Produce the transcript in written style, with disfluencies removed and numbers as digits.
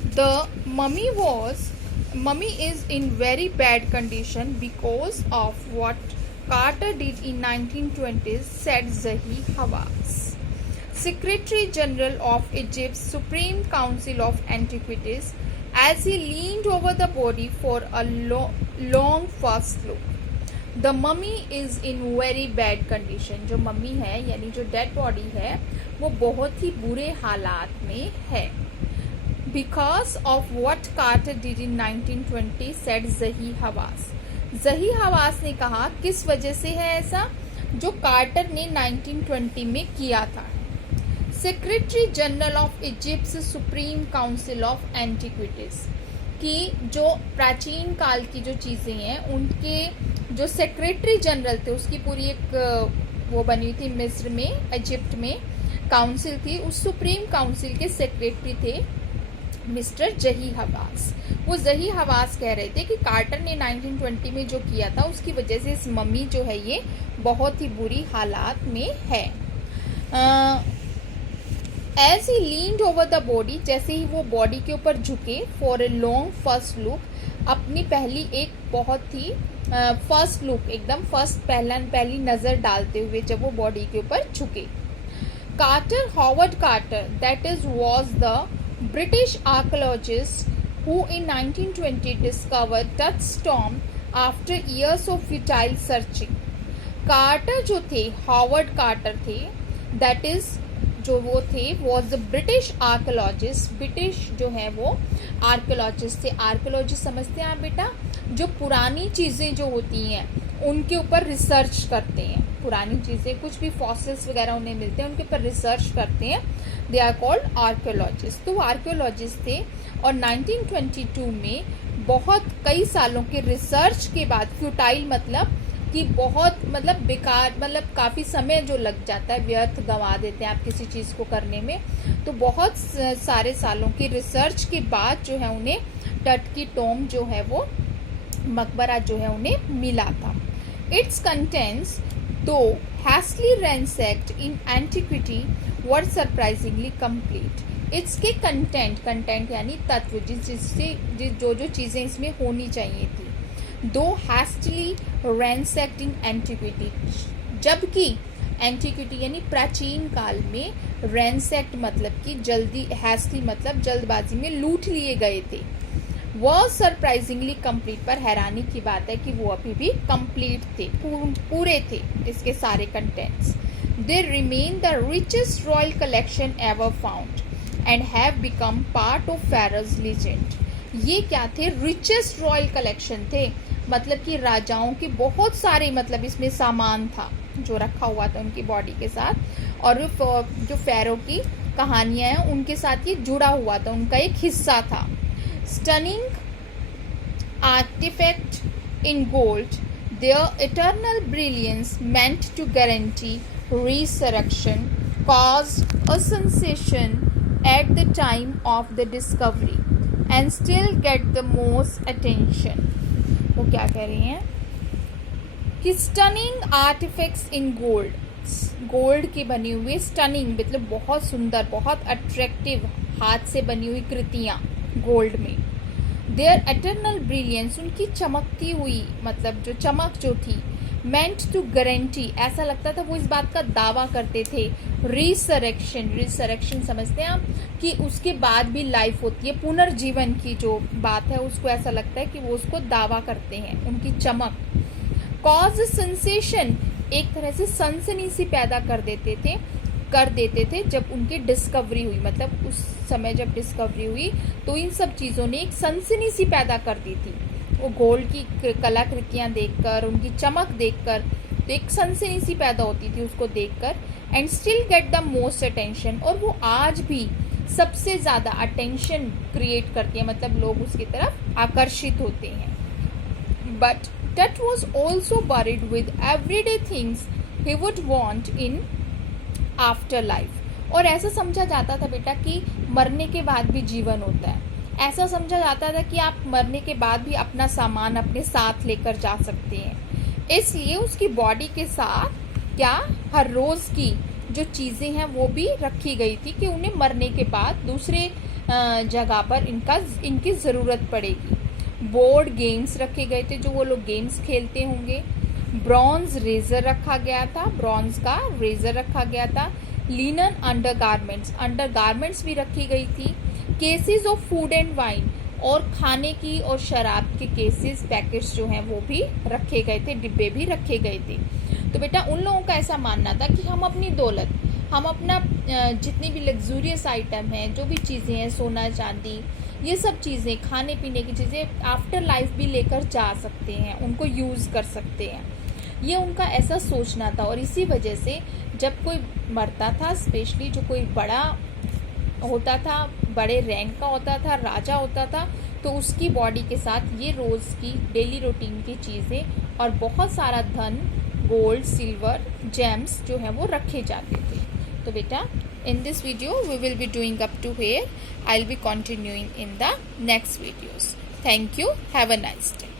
The mummy is in very bad condition because of what Carter did in 1920s, said Zahi Hawass, Secretary General of Egypt's Supreme Council of Antiquities, as he leaned over the body for a long first look. The mummy is in very bad condition. जो mummy है यानी जो dead body है वो बहुत ही बुरे हालात में है. Because of what Carter did in 1920, said Zahi Hawass. जही हवास ने कहा किस वजह से है ऐसा, जो कार्टर ने 1920 में किया था. Secretary general of Egypt supreme council of antiquities की जो प्राचीन काल की जो चीज़ें हैं उनके जो सेक्रेटरी जनरल थे उसकी पूरी एक वो बनी हुई थी मिस्र में, इजिप्ट में काउंसिल थी. उस सुप्रीम काउंसिल के सेक्रेटरी थे मिस्टर जही हवास. वो जही हवास कह रहे थे कि कार्टर ने 1920 में जो किया था उसकी वजह से इस मम्मी जो है ये बहुत ही बुरी हालात में है. As he leaned over the body, जैसे ही वो बॉडी के ऊपर झुके, for a long first look, अपनी पहली एक बहुत ही फर्स्ट लुक एकदम पहली नज़र डालते हुए जब वो बॉडी के ऊपर झुके. Carter, Howard Carter, that is was the British archaeologist who in 1920 discovered Touchstone after years of futile searching. Carter जो थे, हॉवर्ड कार्टर थे, दैट इज जो वो थे was the British archaeologist. British जो है वो आर्कोलॉजिस्ट थे. आर्कोलॉजिस्ट समझते हैं आप बेटा, जो पुरानी चीज़ें जो होती हैं उनके ऊपर रिसर्च करते हैं. पुरानी चीज़ें कुछ भी फॉसिल्स वगैरह उन्हें मिलते हैं उनके ऊपर रिसर्च करते हैं. They are called archaeologist. तो वो आर्कोलॉजिस्ट थे और 1922 में बहुत कई सालों के रिसर्च के बाद, फ्यूटाइल मतलब कि बहुत बेकार, काफ़ी समय जो लग जाता है, व्यर्थ गंवा देते हैं आप किसी चीज़ को करने में. तो बहुत सारे सालों की रिसर्च के बाद जो है उन्हें टट की टोम जो है वो मकबरा जो है उन्हें मिला था. इट्स कंटेंट्स दो हैस्टली रैंसैक्ड इन एंटिक्विटी वर सरप्राइजिंगली कंप्लीट. इसके कंटेंट यानी तत्व जिससे जो चीज़ें इसमें होनी चाहिए थी, दो हैस्टली रैंसैक्ड इन एंटिक्विटी, जबकि एंटिक्विटी यानी प्राचीन काल में रैंसैक्ड मतलब कि जल्दी, हैस्टली मतलब जल्दबाजी में लूट लिए गए थे. वह सरप्राइजिंगली कंप्लीट, पर हैरानी की बात है कि वो अभी भी कंप्लीट थे, पूरे थे इसके सारे contents. They remain the richest royal collection ever found and have become part of Feroz legend. ये क्या थे, रिचेस्ट रॉयल कलेक्शन थे, मतलब कि राजाओं के बहुत सारे इसमें सामान था जो रखा हुआ था उनकी बॉडी के साथ, और जो फेरो की कहानियां हैं उनके साथ ये जुड़ा हुआ था, उनका एक हिस्सा था. Stunning artifact in gold, their eternal brilliance meant to guarantee resurrection, caused a sensation at the time of the discovery and still get the most attention. वो क्या कह रही हैं कि stunning artefacts in gold, gold की बनी हुई stunning मतलब बहुत सुंदर, बहुत अट्रैक्टिव हाथ से बनी हुई कृतियाँ गोल्ड में. देयर एटर्नल ब्रिलियंस, उनकी चमकती हुई जो चमक जो थी, मेंट टू गारंटी, ऐसा लगता था वो इस बात का दावा करते थे. रिसरेक्शन समझते हैं आप कि उसके बाद भी लाइफ होती है, पुनर्जीवन की जो बात है उसको ऐसा लगता है कि वो उसको दावा करते हैं, उनकी चमक. कॉज सेंसेशन, एक तरह से सनसनी सी पैदा कर देते थे जब उनकी डिस्कवरी हुई, मतलब उस समय जब डिस्कवरी हुई तो इन सब चीज़ों ने एक सनसनी सी पैदा कर दी थी. वो गोल्ड की कलाकृतियाँ देखकर, उनकी चमक देखकर, तो एक सनसनी सी पैदा होती थी उसको देखकर. And still get the most attention, और वो आज भी सबसे ज़्यादा अटेंशन क्रिएट करती है, मतलब लोग उसकी तरफ आकर्षित होते हैं. But that was also buried with everyday things he would want in after life. और ऐसा समझा जाता था बेटा कि मरने के बाद भी जीवन होता है. ऐसा समझा जाता था कि आप मरने के बाद भी अपना सामान अपने साथ लेकर जा सकते हैं. इसलिए उसकी बॉडी के साथ क्या हर रोज़ की जो चीज़ें हैं वो भी रखी गई थी कि उन्हें मरने के बाद दूसरे जगह पर इनकी ज़रूरत पड़ेगी। बोर्ड गेम्स रखे गए थे जो वो लोग गेम्स खेलते होंगे। ब्रॉन्ज रेजर रखा गया था, ब्रॉन्ज का रेजर रखा गया था। लिनन अंडरगारमेंट्स भी रखी गई थी। Cases of food and wine, और खाने की और शराब के केसेस पैकेट्स जो हैं वो भी रखे गए थे, डिब्बे भी रखे गए थे। तो बेटा उन लोगों का ऐसा मानना था कि हम अपनी दौलत, हम अपना जितनी भी लग्जूरियस आइटम है, जो भी चीज़ें हैं, सोना चांदी, ये सब चीज़ें, खाने पीने की चीज़ें आफ्टर लाइफ भी लेकर जा सकते हैं, उनको यूज़ कर सकते हैं। ये उनका ऐसा सोचना था। और इसी वजह से जब कोई मरता था, स्पेशली जो कोई बड़ा होता था, बड़े रैंक का होता था, राजा होता था, तो उसकी बॉडी के साथ ये रोज़ की डेली रूटीन की चीज़ें और बहुत सारा धन, गोल्ड, सिल्वर, जेम्स जो हैं वो रखे जाते थे। तो बेटा in this video we will be doing up to here. I'll be continuing in the next videos. Thank you. Have a nice day.